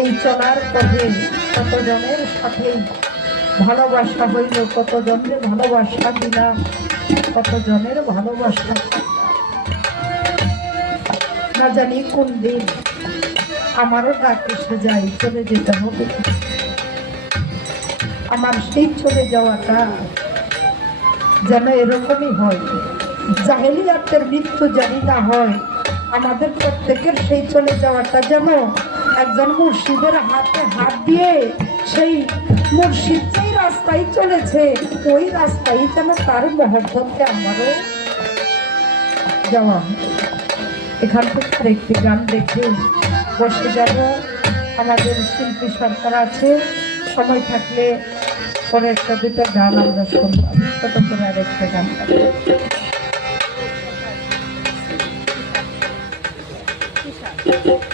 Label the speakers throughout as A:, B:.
A: এই চলার পথে কতজনের সাথে ভালোবাসা হইল কতজনের ভালোবাসা দিলাম কতজনের ভালোবাসা না জানি কোন দিন আমারও ডাক এসে যায়, চলে যেতে হবে। আমার সেই চলে যাওয়াটা যেন এরকমই হয়। জাহেলিয়াতের মৃত্যু জানি না হয়, আমাদের প্রত্যেকের সেই চলে যাওয়াটা যেন একজন মুর্শিদের হাতে হাত দিয়ে সেই মুর্শিদ যেই রাস্তায় চলেছে, ওই রাস্তায় যেন তার মহব্বতে আমারও যাওয়া এখান থেকে আর একটি গান দেখে বসে যাব। আমাদের শিল্পী সরকার আছে। সময় থাকলে পরে একটা দুটো গান আমরা শুনলাম ছোট করে গান। গাবো। ওরে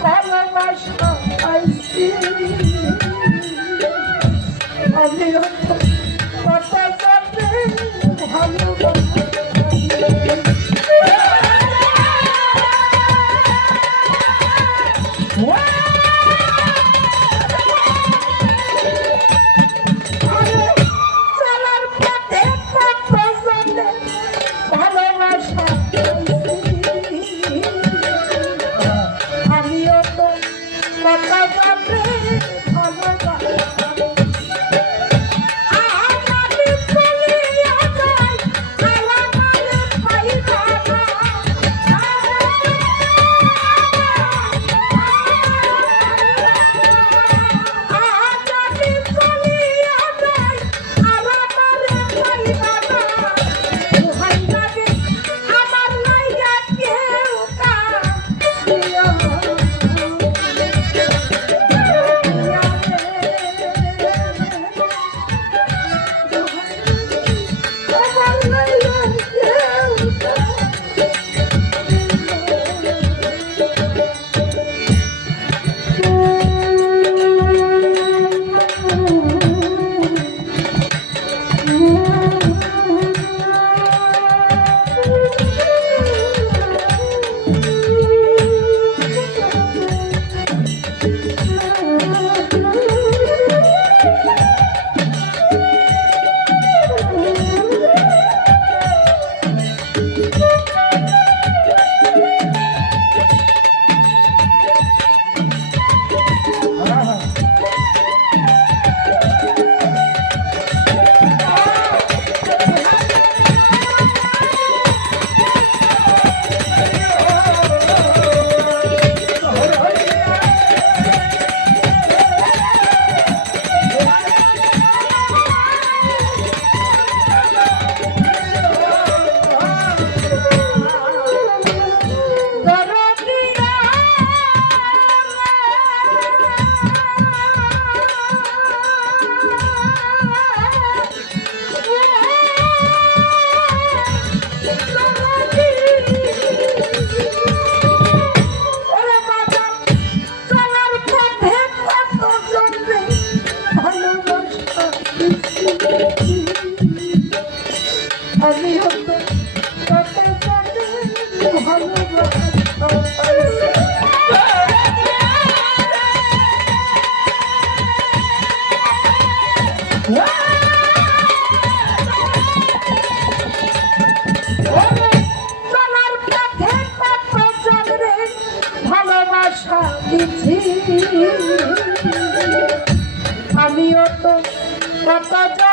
A: Fala mais, fala assim. আমি হতো ভালোবাসা আমিও তো কত